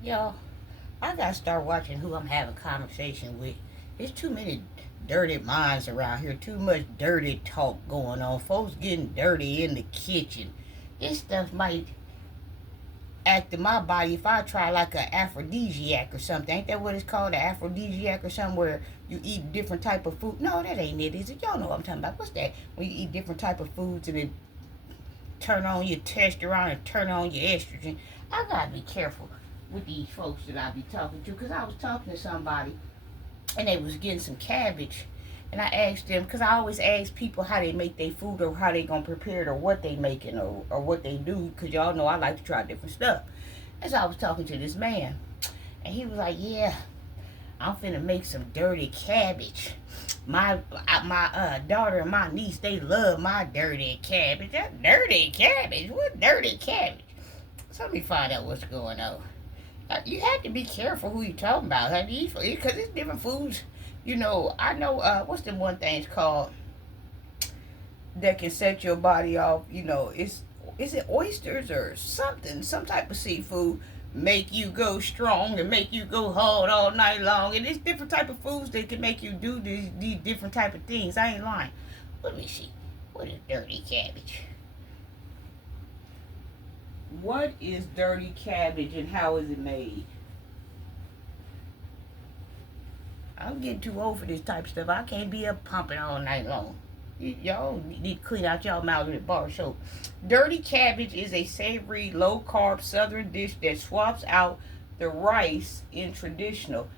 Y'all, I gotta start watching who I'm having conversation with. There's too many dirty minds around here. Too much dirty talk going on. Folks getting dirty in the kitchen. This stuff might act in my body if I try like an aphrodisiac or something. Ain't that what it's called? An aphrodisiac or something where you eat different type of food? No, that ain't it, is it? Y'all know what I'm talking about. What's that? When you eat different type of foods and it turn on your testosterone and turn on your estrogen. I gotta be careful with these folks that I be talking to, because I was talking to somebody and they was getting some cabbage, and I asked them, because I always ask people how they make their food or how they gonna prepare it or what they making or what they do, because y'all know I like to try different stuff. And so I was talking to this man, and he was like, yeah, I'm finna make some dirty cabbage. My daughter and my niece, they love my dirty cabbage. That dirty cabbage? What dirty cabbage? So let me find out what's going on. You have to be careful who you talking about, honey, because it's different foods. You know, I know what's the one thing it's called that can set your body off. You know, is it oysters or something? Some type of seafood make you go strong and make you go hard all night long. And it's different type of foods that can make you do these different type of things. I ain't lying. Let me see. What is dirty cabbage? What is dirty cabbage and how is it made? I'm getting too old for this type of stuff. I can't be up pumping all night long. Y'all need to clean out y'all mouths with a bar soap. Dirty cabbage is a savory, low carb southern dish that swaps out the rice in traditional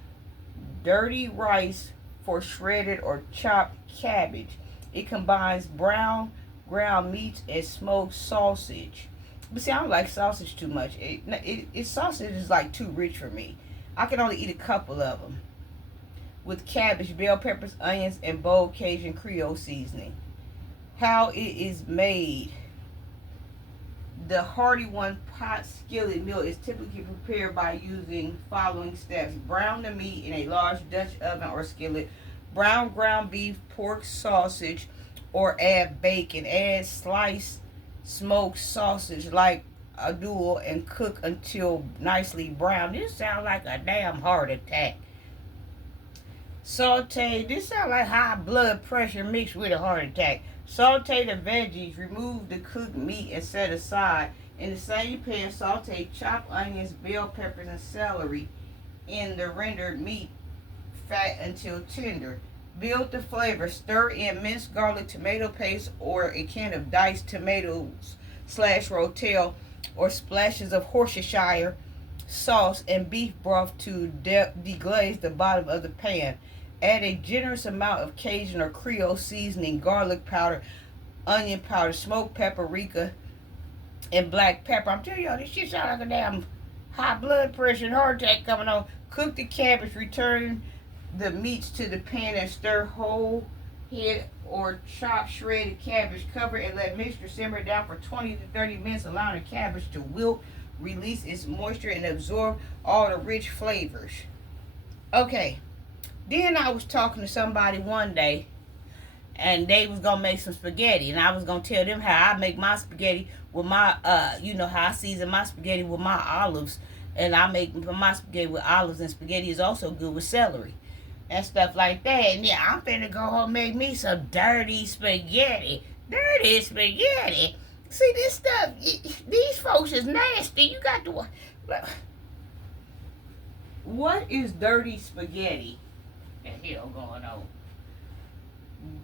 dirty rice for shredded or chopped cabbage. It combines brown ground meats and smoked sausage. But see, I don't like sausage too much. Sausage is like too rich for me. I can only eat a couple of them with cabbage, bell peppers, onions, and bold Cajun Creole seasoning. How it is made. The Hearty One pot skillet meal is typically prepared by using following steps. Brown the meat in a large Dutch oven or skillet. Brown ground beef, pork, sausage, or add bacon. Add sliced smoked sausage like a dual and cook until nicely brown. This sounds like a damn heart attack. Saute. This sounds like high blood pressure mixed with a heart attack. Saute the veggies. Remove the cooked meat and set aside. In the same pan, saute chopped onions, bell peppers, and celery in the rendered meat fat until tender. Build the flavor. Stir in minced garlic, tomato paste, or a can of diced tomatoes slash rotel, or splashes of Worcestershire sauce and beef broth to deglaze the bottom of the pan. Add a generous amount of Cajun or Creole seasoning, garlic powder, onion powder, smoked paprika, and black pepper. I'm telling y'all, this shit sounds like a damn high blood pressure and heart attack coming on. Cook the cabbage, return the meats to the pan and stir whole head or chopped shredded cabbage. Cover and let mixture simmer down for 20 to 30 minutes, allowing the cabbage to wilt, release its moisture, and absorb all the rich flavors. Okay, then I was talking to somebody one day, and they was gonna make some spaghetti, and I was gonna tell them how I make my spaghetti with my you know how I season my spaghetti with my olives, and I make my spaghetti with olives, and spaghetti is also good with celery and stuff like that. And yeah, I'm finna go home and make me some dirty spaghetti. Dirty spaghetti. See this stuff, these folks is nasty. You got to. What is dirty spaghetti? The hell going on?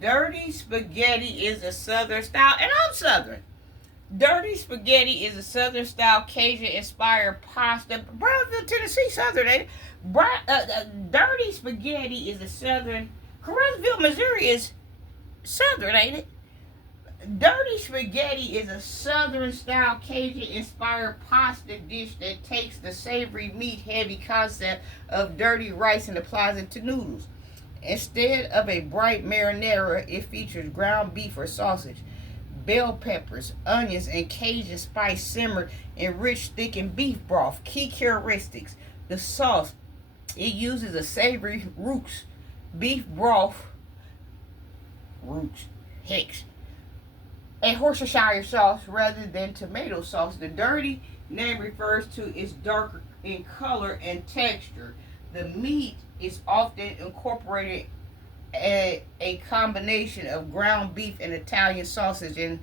Dirty spaghetti is a southern style, and I'm southern. Dirty spaghetti is a southern style Cajun inspired pasta. Brownsville, Tennessee, southern, ain't it? Dirty spaghetti is a southern. Carruthville, Missouri is southern, ain't it? Dirty spaghetti is a southern style Cajun inspired pasta dish that takes the savory meat heavy concept of dirty rice and applies it to noodles. Instead of a bright marinara, it features ground beef or sausage, bell peppers, onions, and Cajun spice simmered in rich, thickened beef broth. Key characteristics: the sauce, it uses a savory roots beef broth, roots, hex, a Worcestershire sauce rather than tomato sauce. The dirty name refers to its darker in color and texture. The meat is often incorporated a combination of ground beef and Italian sausage and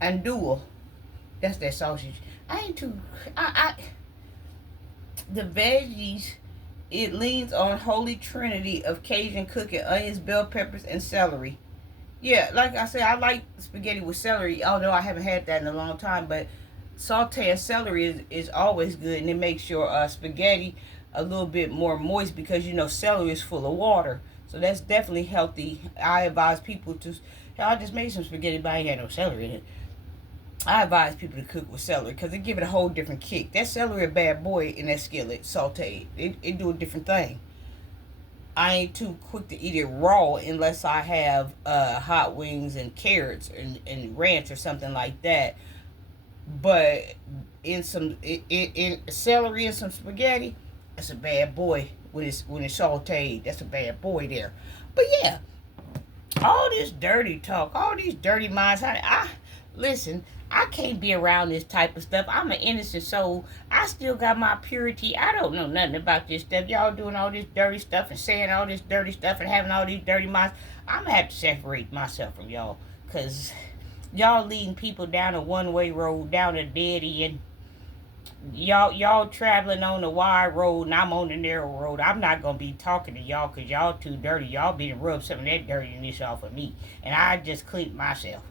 andouille. That's that sausage. I ain't too. The veggies. It leans on holy trinity of Cajun cooking: onions, bell peppers, and celery. Yeah, like I said, I like spaghetti with celery, although I haven't had that in a long time. But sauteing celery is always good, and it makes your spaghetti a little bit more moist because you know celery is full of water. So that's definitely healthy. I advise people to. Hell, I just made some spaghetti, but I ain't had no celery in it. I advise people to cook with celery because it give it a whole different kick. That celery a bad boy in that skillet, sauteed. It do a different thing. I ain't too quick to eat it raw unless I have hot wings and carrots and ranch or something like that. But in celery and some spaghetti, that's a bad boy when it's sauteed. That's a bad boy there. But yeah, all this dirty talk, all these dirty minds, honey. Listen. I can't be around this type of stuff. I'm an innocent soul. I still got my purity. I don't know nothing about this stuff. Y'all doing all this dirty stuff and saying all this dirty stuff and having all these dirty minds. I'm gonna have to separate myself from y'all, cause y'all leading people down a one-way road, down a dead end. Y'all traveling on the wide road and I'm on the narrow road. I'm not gonna be talking to y'all because y'all too dirty. Y'all been rub some of that dirtiness off of me, and I just cleaned myself.